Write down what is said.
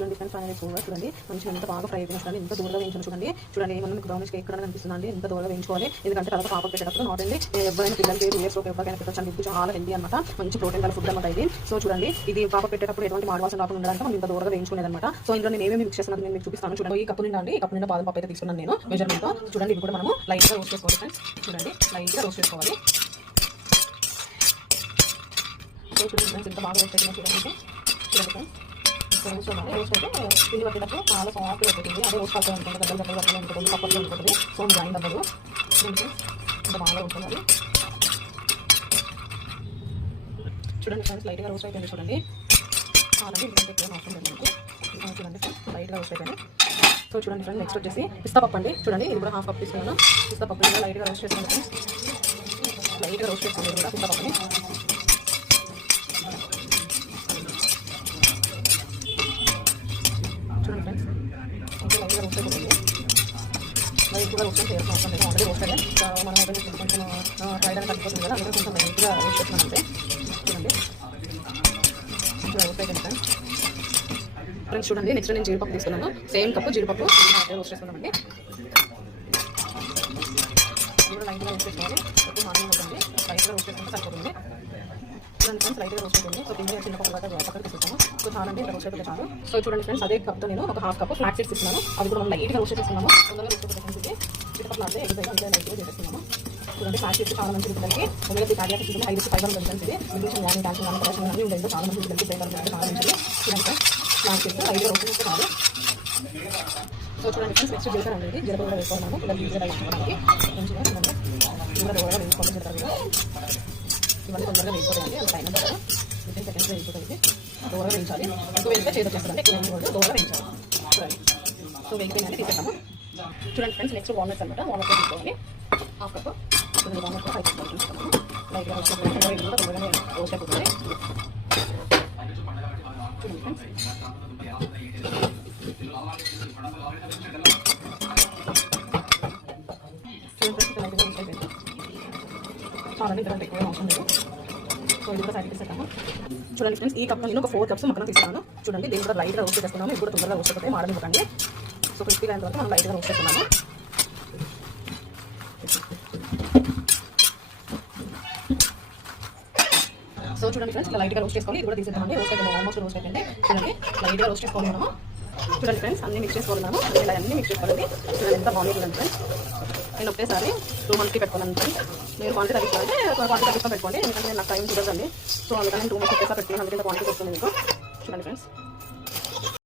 చూడండి friends final ఎక్కువగా చూడండి మంచిగా ఎంత బాగా ఫ్రై అయిపోయినా ఎంత దూరంగా వేయించాను చూడండి ఏమన్నా మీకు బ్రౌనిష్ కేక్ కూడా కనిపిస్తుందండి ఎంత దూరంగా వేయించుకోవాలి ఎందుకంటే తర్వాత పాపకు పెట్టేటప్పుడు నాట్ ఓన్లీ ఎవరైనా పిల్లలకి ఇయర్స్ ఎవరికైనా పెట్టచ్చు ఇది చాలా హెల్దీ అనమాట మంచి ప్రోటీన్ గల ఫుడ్ అనమాట ఇది సో చూడండి ఇది పాప పెట్టేటప్పుడు ఎటువంటి మాడవాల్సిన రాకుండా ఉండాలంటే మనం ఇంత దూరంగా వేయించుకునేది అనమాట సో ఇందులో నేను ఏమేమి మిక్స్ చేస్తున్నాను నేను మీకు చూపిస్తాను చూడండి ఈ కప్పు నిండా అండి ఈ కప్పు నిండా బాదం పప్పు అయితే తీసుకున్నాను నేను మెజర్మెంట్ చూడండి ఇది కూడా మనం లైట్గా రోస్ట్ చేసుకోవాలి ఫ్రెండ్స్ చూడండి లైట్గా రోస్ట్ చేసుకోవాలి సో చూడండి ఫ్రెండ్స్ ఇంత బాగా రోస్ట్ అయినా చూడండి చూడండి ఫ్రెండ్స్ రోస్ట్ అయితే పిండి పట్టేటప్పుడు చాలా సాఫ్ట్గా అయిపోతుంది అదే రోస్ట్ పడుతూ ఉంటుంది గడ్డలు ఉంటుంది పప్పట్లో ఉంటుంది సో జాయిన్ అవ్వదు చూడండి ఇంత బాగా ఉంటుంది చూడండి ఫ్రెండ్స్ లైట్గా రోస్ట్ అయిపోయింది చూడండి అలాగే ఇంకంటే ఎక్కువ అవసరం లేదు మనకు చూడండి ఫ్రెండ్స్ లైట్గా రోస్ట్ అయిపోయింది సో చూడండి ఫ్రెండ్స్ నెక్స్ట్ వచ్చేసి పిస్తా పప్పు అండి చూడండి ఇది కూడా హాఫ్ కప్ తీసుకున్నాను పిస్తా పప్పు కూడా లైట్గా రోస్ట్ చేసుకోండి లైట్గా రోస్ట్ చేసుకోండి కూడా పిస్తా పప్పుని చూడండి ఫ్రెండ్స్ ఇంకా లైట్గా రోస్ట్ అయిపోతుంది లైట్గా రోస్ట్ చేయాల్సిన అవసరం లేదు ఆల్రెడీ రోస్ట్ అయ్యే మనం కొంచెం ఫ్రైడ్ అని కలిసిపోతుంది కదా అందుకే కొంచెం లైట్గా రోస్ట్ చేస్తున్నాను అంతే చూడండి రోస్ట్ అయిపోయింది ఫ్రెండ్స్ చూడండి నెక్స్ట్ నేను జీడిపప్పు తీసుకున్నాను సేమ్ కప్పు జీడిపప్పు రోస్ట్ చేస్తున్నామండి కూడా లైట్గా రోస్ట్ చేసుకోవాలి ఎక్కువ మార్నింగ్ ఉంటుంది లైట్గా రోస్ట్ చేసుకుంటే సరిపోతుంది చూడండి ఫ్రెండ్స్ లైట్గా రోస్ట్ అవుతుంది సో తిండి చిన్న పప్పు కూడా పక్కన తీసుకుంటాము సో చాలా అంటే ఇంత రోస్ట్ అయిపోతే చాలు సో చూడండి ఫ్రెండ్స్ అదే కప్తో నేను ఒక హాఫ్ కప్ ఫ్లాక్ సీడ్స్ ఇస్తున్నాను అది కూడా మనం లైట్గా రోస్ట్ చేసుకున్నాము తొందరగా రోస్ట్ అయిపోతే జీడిపప్పు అదే ఎగ్జైట్ అంతే లైట్గా చేసేస్తున్నాము చూడండి ఫ్లాక్ సీడ్స్ చాలా మంచి పిల్లలకి ఒకవేళ కార్డియాక్ ఉంటుంది హై రిస్క్ ఫైబర్ ఉంటుంది న్యూట్రిషన్ కానీ క్యాల్షియం కానీ పొటాషియం కానీ ఉండేది చాలా మంచి పిల్లలకి చాలా మంచిది చూడండి ఫ్లాక్ సీడ్స్ లైట్గా రోస్ట్ చేస్తే చాలు సో చూడండి ఫ్రెండ్స్ నెక్స్ట్ జీలకర్ర అనేది జీలకర్ర కూడా వేసుకోవాలను పిల్లలు ఈజీగా వేసుకోవడానికి మంచిగా చూడండి కూడా దూరంగా వేసుకోవాలి జీలకర్ర ఇవన్నీ తొందరగా వేసుకోవాలి అంత టైం కదా 15 సెకండ్స్ వేసుకోగలిగి దూరంగా వేయించాలి ఎక్కువ వేస్తే చేతి వచ్చేస్తుంది ఎక్కువ వేయించుకోవాలి దూరంగా వేయించాలి చూడండి సో వేగిపోయినా తీసేస్తాము చూడండి ఫ్రెండ్స్ నెక్స్ట్ వాల్నట్స్ అనమాట వాల్నట్స్ తీసుకోవాలి హాఫ్ కప్ కొన్ని వాల్నట్స్ కూడా అయితే తీసుకున్నాము లైట్గా రోస్ట్ అయిపోతుంది కూడా తొందరగా రోస్ట్ అయిపోతుంది చూడండి ఫ్రెండ్స్ చాలా ఇంతకంటే ఎక్కువ అవసరం లేదు సో ఇది కూడా సైడ్కి పెట్టాము చూడండి ఫ్రెండ్స్ ఈ కప్లో నేను ఒక 4 కప్స్ మక్కన తీసుకున్నాను చూడండి దీన్ని కూడా లైట్గా రోస్ట్ చేసుకున్నాము ఇది కూడా తొందరగా రోస్ట్ అయిపోతే మాడనివ్వకండి సో క్రిస్పీగా అయిన తర్వాత మనం లైట్గా రోస్ట్ చేసుకున్నాము సో చూడండి ఫ్రెండ్స్ ఇలా లైట్గా రోస్ట్ చేసుకోవాలి ఇది కూడా తీసేద్దామండి రోస్ట్ అయిపోయింది ఆల్మోస్ట్ రోస్ట్ అయిపోయింది చూడండి లైట్గా రోస్ట్ చేసుకోవాలి మనము చూడండి ఫ్రెండ్స్ అన్ని మిక్స్ చేసుకోవాలి మనం ఇలా అన్ని మిక్స్ చేసుకోవాలి చూడండి ఎంత బాగుంది చూడండి ఫ్రెండ్స్ నేను ఒకేసారి 2 మంత్స్కి పెట్టుకోవాలని ఫ్రెండ్స్ మీరు క్వాంటిటీ తగ్గించాలంటే క్వాంటిటీ తగ్గిస్తా పెట్టుకోండి ఎందుకంటే నాకు టైం కుదరదండి సో అందుకని 2 మంత్స్ ఒకేసారి పెట్టుకున్నాను అందుకే క్వాంటిటీ వస్తుంది మీకు చూడండి ఫ్రెండ్స్